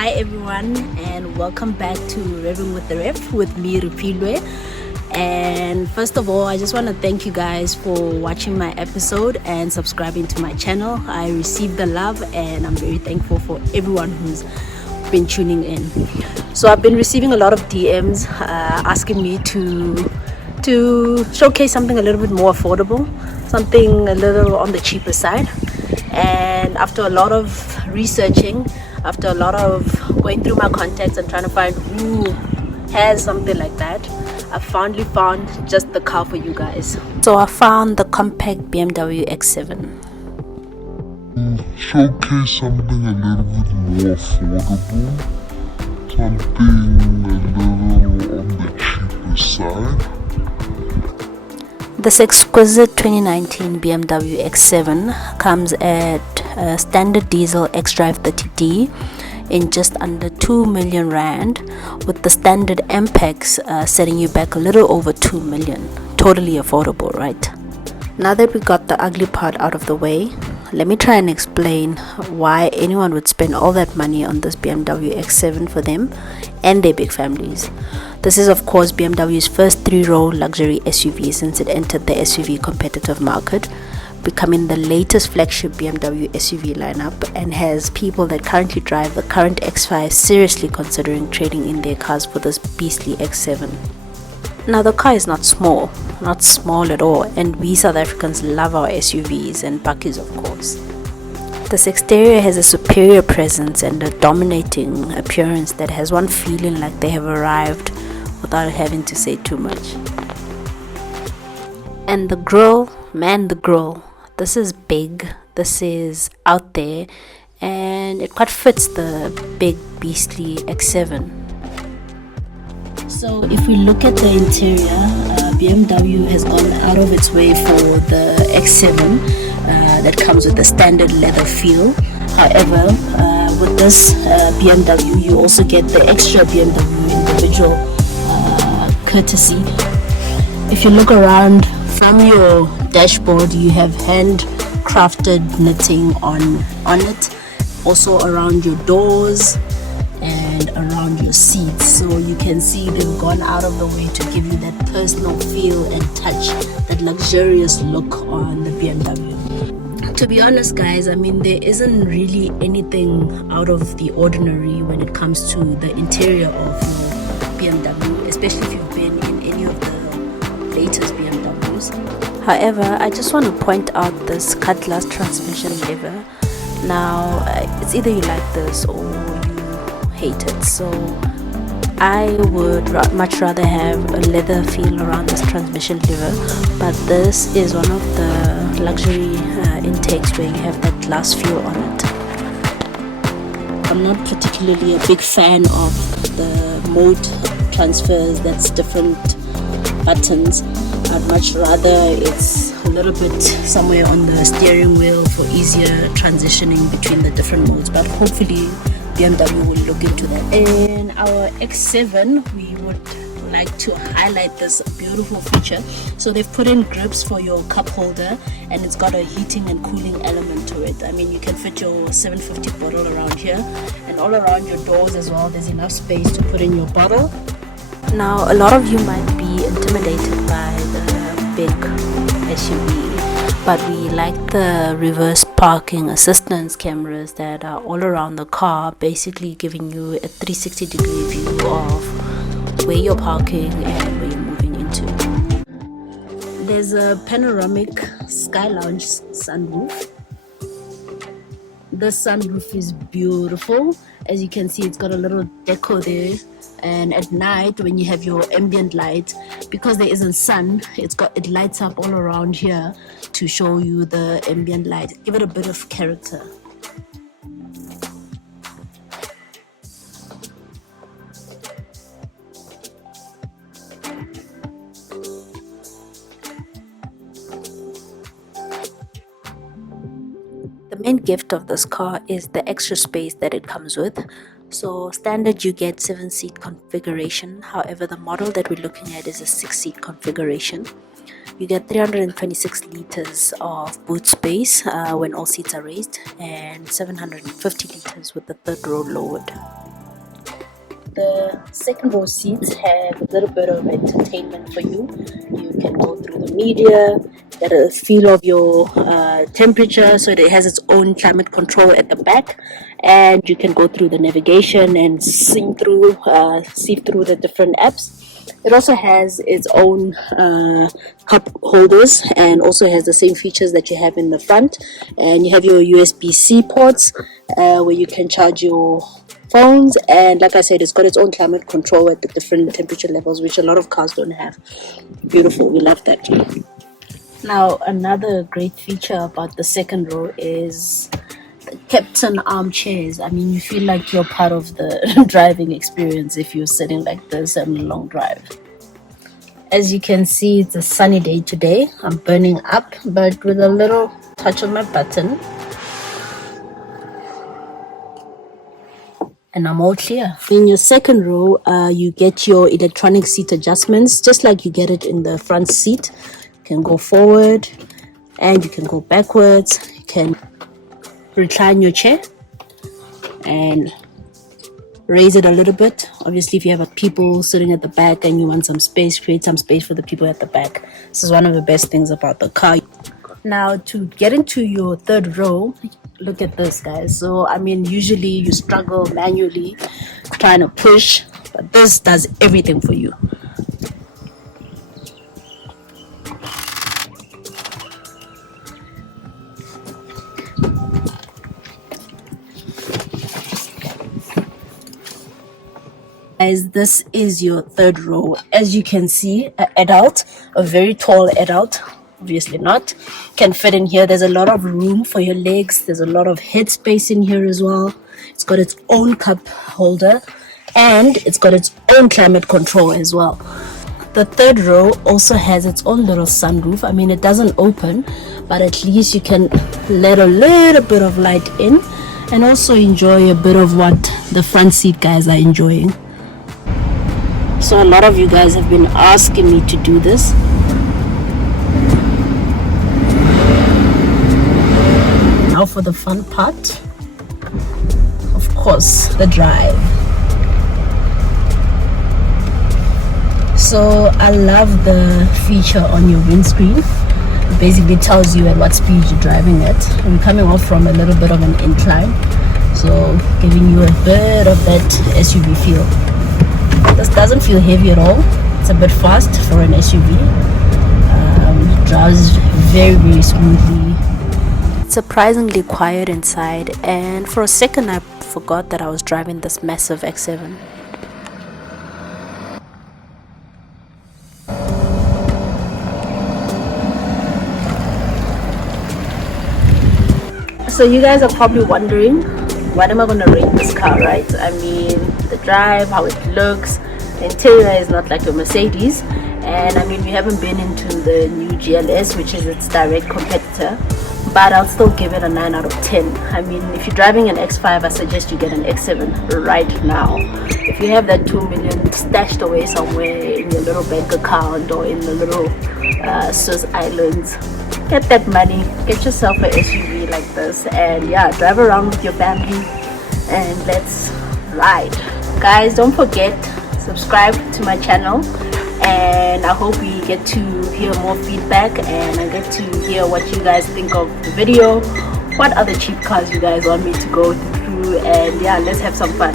Hi everyone, and welcome back to Revving with the Rev with me, Rupilwe. And first of all, I just want to thank you guys for watching my episode and subscribing to my channel. I received the love and I'm very thankful for everyone who's been tuning in. So I've been receiving a lot of DMs asking me to showcase something a little bit more affordable, something a little on the cheaper side. And after a lot of researching, after a lot of going through my contacts and trying to find who has something like that, I finally found just the car for you guys. So I found the compact BMW X7. Showcase something a little bit more affordable, something a little on the cheaper side. This exquisite 2019 BMW X7 comes at a standard diesel xDrive 30D in just under 2 million rand, with the standard MPEX setting you back a little over 2 million. Totally affordable, right? Now that we got the ugly part out of the way, let me try and explain why anyone would spend all that money on this BMW X7 for them and their big families. This is of course BMW's first 3-row luxury SUV since it entered the SUV competitive market, becoming the latest flagship BMW SUV lineup, and has people that currently drive the current X5 seriously considering trading in their cars for this beastly X7. Now the car is not small at all, and we South Africans love our SUVs and bakkies of course. This exterior has a superior presence and a dominating appearance that has one feeling like they have arrived without having to say too much. And the grille, man, the grille, this is big, this is out there, and it quite fits the big beastly X7. So if we look at the interior, BMW has gone out of its way for the X7 that comes with a standard leather feel. However, with this BMW, you also get the extra BMW individual courtesy. If you look around from your dashboard, you have handcrafted knitting on it, also around your doors and around your seats. So you can see they've gone out of the way to give you that personal feel and touch, that luxurious look on the BMW. To be honest guys, I mean, there isn't really anything out of the ordinary when it comes to the interior of your BMW, especially if you've been in any of the latest BMWs. However, I just want to point out this cutlass transmission lever. Now, it's either you like this or you hate it. So I would much rather have a leather feel around this transmission lever, but this is one of the luxury intakes where you have that glass feel on it. I'm not particularly a big fan of the mode transfers, that's different buttons. I'd much rather it's a little bit somewhere on the steering wheel for easier transitioning between the different modes, but hopefully BMW will look into that. In our X7, we would like to highlight this beautiful feature. So they've put in grips for your cup holder, and it's got a heating and cooling element to it. I mean, you can fit your 750 bottle around here, and all around your doors as well, there's enough space to put in your bottle. Now, a lot of you might be intimidated by the big SUV, but we like the reverse parking assistance cameras that are all around the car, basically giving you a 360-degree view of where you're parking and where you're moving into. There's a panoramic sky lounge sunroof. This sunroof is beautiful. As you can see, it's got a little deco there, and at night when you have your ambient light, because there isn't sun, it lights up all around here to show you the ambient light, give it a bit of character. The main gift of this car is the extra space that it comes with. So standard you get 7-seat configuration. However, the model that we're looking at is a 6-seat configuration. You get 326 liters of boot space when all seats are raised, and 750 liters with the third row lowered. the second row seats have a little bit of entertainment for you. You can go through the media, get a feel of your temperature, so it has its own climate control at the back, and you can go through the navigation and see through the different apps. It also has its own cup holders and also has the same features that you have in the front. And you have your USB-C ports where you can charge your phones. And like I said, it's got its own climate control at the different temperature levels, which a lot of cars don't have. Beautiful, we love that. Now, another great feature about the second row is captain armchairs. I mean, you feel like you're part of the driving experience if you're sitting like this on a long drive. As you can see, it's a sunny day today. I'm burning up, but with a little touch of my button and I'm all clear. In your second row, you get your electronic seat adjustments, just like you get it in the front seat. You can go forward and you can go backwards. You can recline your chair and raise it a little bit. Obviously, if you have people sitting at the back and you want some space, create some space for the people at the back. This is one of the best things about the car. Now, to get into your third row, look at this, guys. So I mean, usually you struggle manually trying to push, but this does everything for you. Guys, this is your third row. As you can see, an adult, a very tall adult, obviously not, can fit in here. There's a lot of room for your legs. There's a lot of head space in here as well. It's got its own cup holder and it's got its own climate control as well. The third row also has its own little sunroof. I mean, it doesn't open, but at least you can let a little bit of light in and also enjoy a bit of what the front seat guys are enjoying. So a lot of you guys have been asking me to do this. Now for the fun part, of course, the drive. So I love the feature on your windscreen. It basically tells you at what speed you're driving at. I'm coming off from a little bit of an incline, so giving you a bit of that SUV feel. This doesn't feel heavy at all. It's a bit fast for an SUV. It drives very, very smoothly. It's surprisingly quiet inside, and for a second I forgot that I was driving this massive X7. So you guys are probably wondering, what am I going to rate this car, right? I mean, the drive, how it looks, the interior is not like a Mercedes, and I mean, we haven't been into the new GLS, which is its direct competitor, but I'll still give it a 9 out of 10. I mean, if you're driving an X5, I suggest you get an X7 right now. If you have that 2 million stashed away somewhere in your little bank account or in the little Swiss Islands, get that money, get yourself an SUV like this, and yeah, drive around with your family and let's ride. Guys, don't forget, subscribe to my channel, and I hope we get to hear more feedback and I get to hear what you guys think of the video, what other cheap cars you guys want me to go through, and yeah, let's have some fun.